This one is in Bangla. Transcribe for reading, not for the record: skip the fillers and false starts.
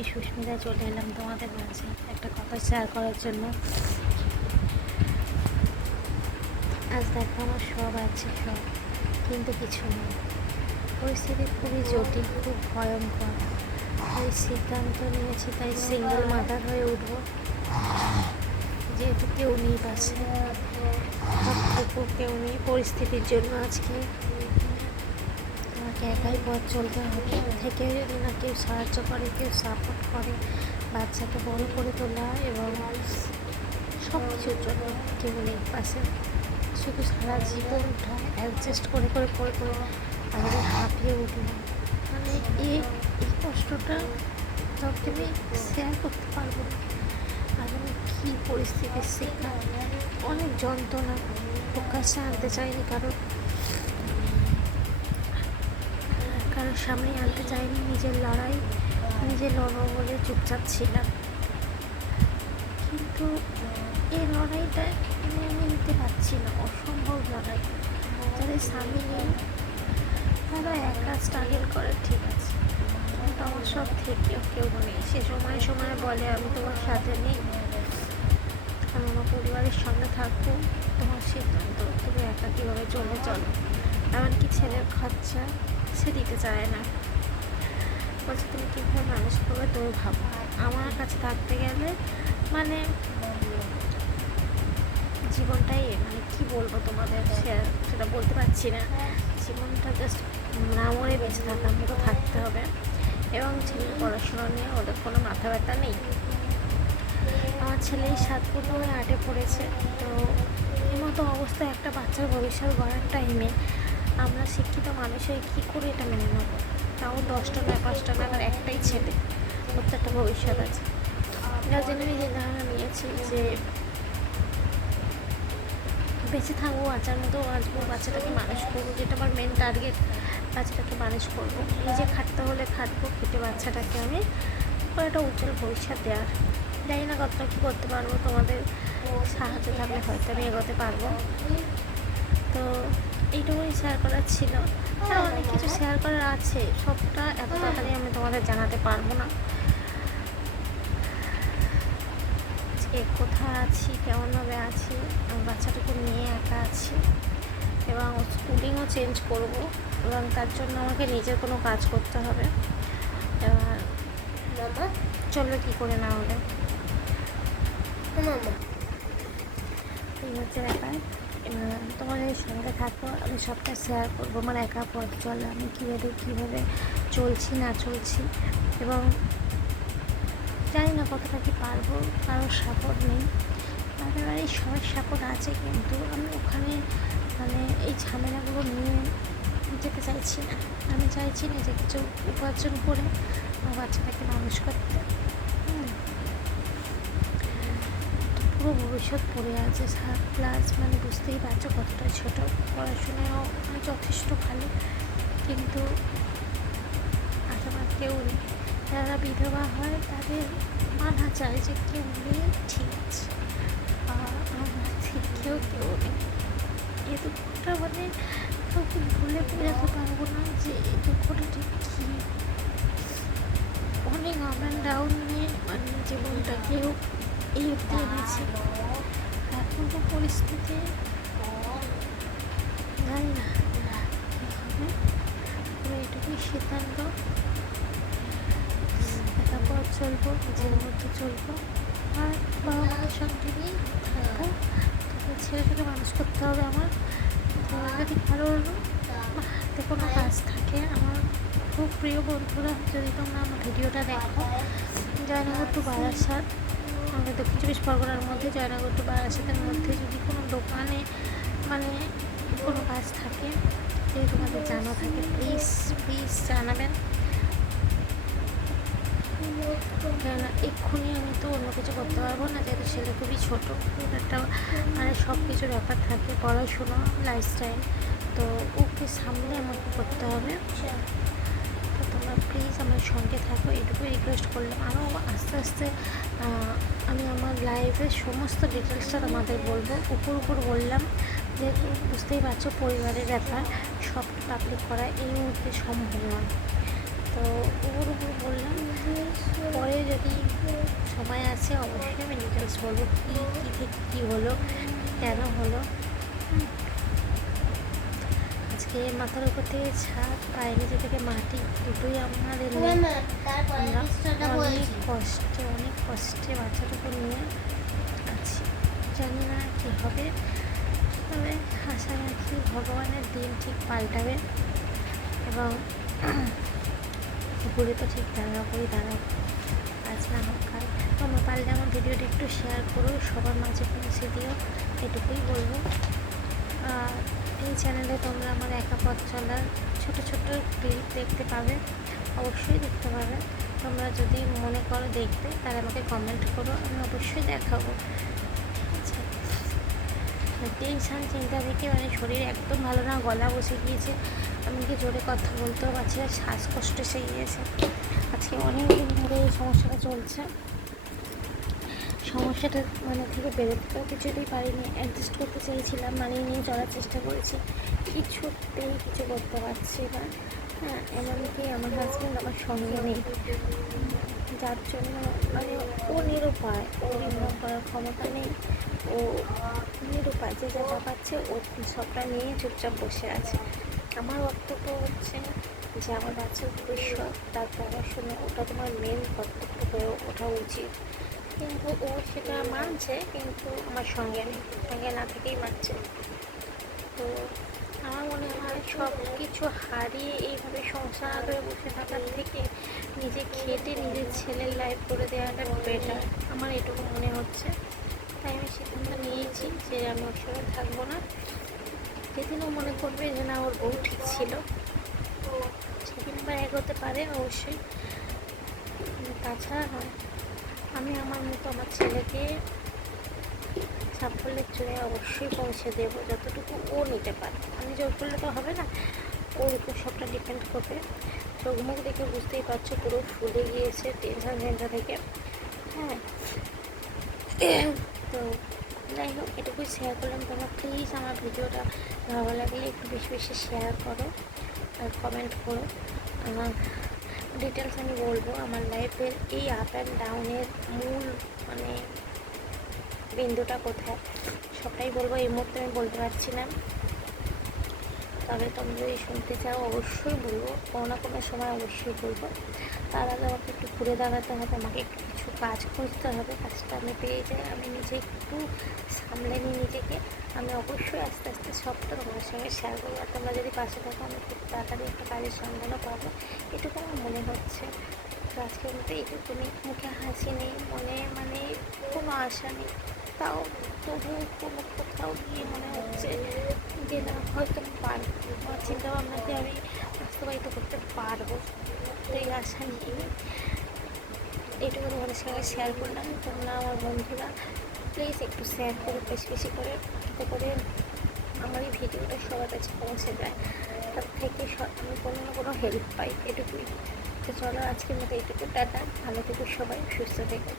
আমি সুস্মিতা চলে এলাম তোমাদের মাঝে একটা কথা শেয়ার করার জন্য। আজ দেখো আমার সব আছে, সব কিন্তু কিছু নেই। পরিস্থিতি খুবই জটিল, খুব ভয়ঙ্কর। তাই সিদ্ধান্ত নিয়েছি, তাই সিঙ্গেল মাদার হয়ে উঠবো, যেহেতু কেউ নেই পাশে, কেউ নেই পরিস্থিতির জন্য। আজকে আমাকে একাই পথ চলতে হবে, থেকে না কেউ সাহায্য করে, কেউ সাপোর্ট করে। বাচ্চাকে বড় করে তোলা এবং সব কিছুর জন্য কেউ নেই পাশে। শুধু সারা জীবনটা অ্যাডজাস্ট করে করে করে করে আমাদের হাঁপিয়ে উঠলাম। মানে এই কষ্টটা কাউকে আমি শেয়ার করতে পারবো না। আর আমি কী পরিস্থিতির শিকার, অনেক যন্ত্রণা প্রকাশ্যে আনতে চাইনি, কারোর সামনে আনতে চাইনি। নিজের লড়াই নিজে লড়বো বলে চুপচাপ ছিলাম, কিন্তু এই লড়াইটা আমি নিতে পারছি না। অসম্ভব লড়াই। যাদের স্বামী নেই তারা একা স্ট্রাগল করে, ঠিক আছে, কিন্তু আমার সব থেকেও কেউ নেই। সে সময় সময় বলে আমি তোমার সাথে নেই, আমি আমার পরিবারের সঙ্গে থাকবো, তোমার সিদ্ধান্ত, তুমি একা কীভাবে চলো। এমনকি ছেলের খরচা সে দিতে চায় না, বলছে তুমি কীভাবে মানুষ করবে তুমি ভাবো। আমার কাছে থাকতে গেলে মানে জীবনটাই মানে কি বলবো তোমাদের, সেটা বলতে পারছি না। জীবনটা জাস্ট না মরে বেঁচে থাকার মতো থাকতে হবে। এবং ছেলের পড়াশোনা নিয়ে ওদের কোনো মাথা ব্যথা নেই। আমার ছেলে 7 হয়ে 8-এ পড়েছে। তো এই মতো অবস্থায় একটা বাচ্চার ভবিষ্যৎ গড়ার টাইমে আমরা শিক্ষিত মানুষ হয়ে কী করে এটা মেনে নেবো? তাও 10টা নয় 5টা নয়, আমার একটাই ছেলে, ওর তো একটা ভবিষ্যৎ আছে। যার জন্য আমি চিন্তাভাবনা নিয়েছি যে বেঁচে থাকবো, বাচ্চার মতো বাঁচবো, বাচ্চাটাকে মানুষ করবো, যেটা আমার মেন টার্গেট। বাচ্চাটাকে মানুষ করবো, নিজে খাটতে হলে খাটবো, খেটে বাচ্চাটাকে আমি একটা উজ্জ্বল ভবিষ্যৎ দেওয়ার। জানি না কতটা কী করতে পারবো, তোমাদের সাহায্য থাকলে হয়তো আমি এগোতে পারবো। তো এইটুকুই শেয়ার করার ছিল। আর অনেক কিছু শেয়ার করার আছে, সবটা এত তাড়াতাড়ি আমি তোমাদের জানাতে পারবো না। আজকে কোথায় আছি, কেমনভাবে আছি, আমি বাচ্চাটাকে নিয়ে একা আছি এবং স্কুলিংও চেঞ্জ করব, এবং তার জন্য আমাকে নিজের কোনো কাজ করতে হবে। এবার চলবে কী করে না হলে, এই হচ্ছে ব্যাপার। এবার তোমাদের সঙ্গে থাকবো, আমি সবটা শেয়ার করবো। আমার একা পথ চলে, আমি কীভাবে চলছি না চলছি, এবং জানি না কতটা কি পারবো, কারোর সাপোর্ট নেই। তাদের এই সবার সাপোর্ট আছে, কিন্তু আমি ওখানে মানে এই ঝামেলাগুলো নিয়ে যেতে চাইছি না। আমি চাইছি না যে কিছু উপার্জন করে আমার বাচ্চাটাকে মানুষ করতে। পুরো ভবিষ্যৎ পড়ে আছে, 7+ মানে বুঝতেই পারছো কতটা ছোটো। পড়াশোনায়ও যথেষ্ট ভালো, কিন্তু আমার কেউ নেই। যারা বিধবা হয় তাদের মানা চায় যে কেউ নেই, ঠিক আছে, আমার থেকেও কেউ নেই। এই দুঃখটা মানে কাউকে ভুলে বোঝাতে পারবো না যে এই দুঃখটা ঠিক কী। অনেক আপ অ্যান্ড ডাউন নিয়ে মানে জীবনটাকেও এই অবধি এনেছি। এখন তো পরিস্থিতি জানি না কী হবে, তবে এটুকুই সিদ্ধান্ত, একা পথ চলবো, নিজের মধ্যে চলবো, আর বাবা মায়ের সঙ্গে নিয়ে থাকবো। তবে ছেলেটাকে মানুষ করতে হবে আমার। যদি কারোর হাতে কোনো কাজ থাকে, আমার খুব প্রিয় বন্ধুরা, যদি তোমরা আমার ভিডিওটা দেখো, জয়নগর টু বারাসাত, আমাদের দক্ষিণ 24 পরগনার মধ্যে জয়নগর টু বারাসাতের মধ্যে যদি কোনো দোকানে মানে কোনো কাজ থাকে, যদি তোমাদের জানা থাকে, প্লিজ জানাবেন। কেননা এক্ষুনি আমি তো অন্য কিছু করতে পারবো না, যেহেতু ছেলে খুবই ছোটো। একটা মানে সব কিছু ব্যাপার থাকে, পড়াশুনো, লাইফস্টাইল, তো ওকে সামনে আমাকে করতে হবে। তো তোমরা প্লিজ আমার সঙ্গে থাকো, এটুকু রিকোয়েস্ট করলাম। আরও আস্তে আস্তে আমি আমার লাইফের সমস্ত ডিটেলসটা তোমাদের বলবো। উপর বললাম, যেহেতু বুঝতেই পারছো পরিবারের ব্যাপার, সব পাবলিক করা এই মুহূর্তে সম্ভব নয়। তো উপর বললাম, পরে যদি সময় আছে অবশ্যই আমি ডিটেলস বলবো কী কী থেকে কী হলো, কেন হলো। আজকে মাথার উপর থেকে ছাদ, পায়ের নিচে থেকে মাটি দুটোই আমাদের নেই। আমরা অনেক কষ্টে বাচ্চাটাকে নিয়ে আছি। জানি না কী হবে, তবে আশা রাখি ভগবানের দিন ঠিক পাল্টাবে এবং ঘুরে তো ঠিক দাঁড়াবোই দাঁড়াবো, আজ না হোক কাল। তোমরা পারলে আমার ভিডিওটি একটু শেয়ার করো, সবার মাঝে পৌঁছে দিও, এটুকুই বলবো। আর এই চ্যানেলে তোমরা আমার একা পথ চলার ছোটো ছোটো ক্লিপ দেখতে পাবে, অবশ্যই দেখতে পাবে। তোমরা যদি মনে করো দেখবে তাহলে আমাকে কমেন্ট করো, আমি অবশ্যই দেখাবো। আচ্ছা, টেনশান চিন্তা থেকে মানে শরীর একদম ভালো না, গলা বসে গিয়েছে, আমি কি জোরে কথা বলতেও পারছি না, শ্বাসকষ্ট এসে গিয়েছে। আজকে অনেক দিন ধরে এই সমস্যাটা চলছে, সমস্যাটা মানে থেকে বেরোতেও কিছুতেই পারিনি, অ্যাডজাস্ট করতে চেয়েছিলাম, মানিয়ে নিয়ে চলার চেষ্টা করেছি, কিছুতেই কিছু করতে পারছি না। হ্যাঁ, এমনকি আমার হাজব্যান্ড আমার সঙ্গে নেই, যার জন্য মানে ও নিরুপায়, ও নির্ভর করার ক্ষমতা নেই, ও নিরুপায়, যে যা পাচ্ছে ও সবটা নিয়ে চুপচাপ বসে আছে। আমার বক্তব্য হচ্ছে যে আমার বাচ্চার ভবিষ্যৎ, তার পড়াশুনো, ওটা তোমার মেন কর্তব্য হয়ে ওঠা উচিত। কিন্তু ও সেটা মানছে, কিন্তু আমার সঙ্গে নেই, সঙ্গে না থেকেই মানছে। তো আমার মনে হয় সব কিছু হারিয়ে এইভাবে সংসার করে বসে থাকার থেকে নিজে খেটে নিজের ছেলের লাইফ করে দেওয়াটা বেটার, আমার এটুকু মনে হচ্ছে। তাই আমি সিদ্ধান্ত নিয়েছি যে আমি ওর সঙ্গে থাকবো না। যেদিন ও মনে করবে যে না ওর বউ ঠিক ছিল, সেদিন আবার এগোতে পারে অবশ্যই, তাছাড়া নয়। আমি আমার মতো আমার ছেলেকে সাফল্যের চূড়ে অবশ্যই পৌঁছে দেবো, যতটুকু ও নিতে পারে। আমি জোর করলে তো হবে না, ওর উপর সবটা ডিপেন্ড করবে। চোখ মুখ দেখে বুঝতেই পারছো পুরো ফুলে গিয়েছে টেনশন থেকে। হ্যাঁ, তো যাই হোক, এটুকুই শেয়ার করলাম। তোমরা প্লিজ আমার ভিডিওটা ভালো লাগলে একটু বেশি বেশি শেয়ার করো আর কমেন্ট করো। আমার ডিটেলস আমি বলবো, আমার লাইফের এই আপ অ্যান্ড ডাউনের মূল মানে বিন্দুটা কোথায় সবটাই বলবো। এই মুহূর্তে আমি বলতে পারছি না, তবে তোমরা যদি শুনতে চাও অবশ্যই বলবো, কোনো না কোনো সময় অবশ্যই বলবো। তার আগে আমাকে একটু ঘুরে দাঁড়াতে হবে, আমাকে একটু কিছু কাজ খুঁজতে হবে, কাজটা আমি পেয়ে যাই, আমি নিজে একটু সামলে নিই নিজেকে, আমি অবশ্যই আস্তে আস্তে সবটা তোমাদের সঙ্গে শেয়ার করবো। আর তোমরা যদি পাশে থাকো আমি খুব তাড়াতাড়ি একটা কাজের সন্ধানও পাবো, এটুকু আমার মনে হচ্ছে। তো আজকের মধ্যে এইটুকুনি, মুখে হাসি নেই, মনে মানে কোনো আশা নেই, তাও তবু কোনো কোথাও গিয়ে মনে হচ্ছে যে না হয়তো আমি পারবো, আমার চিন্তাভাবনাকে আমি বাস্তবায়িত করতে পারবো। তো এই আশা নিয়ে এইটুকু তোমাদের সঙ্গে শেয়ার করলাম। তোমরা আমার বন্ধুরা প্লিজ একটু শেয়ার করো বেশি বেশি করে, যাতে করে আমার এই ভিডিওটা সবার কাছে পৌঁছে যায়, তার থেকে আমি কোনো না কোনো হেল্প পাই, এটুকুই। তো চলো আজকের মতো এইটুকু, টাটা, ভালো থেকো সবাই, সুস্থ থেকো।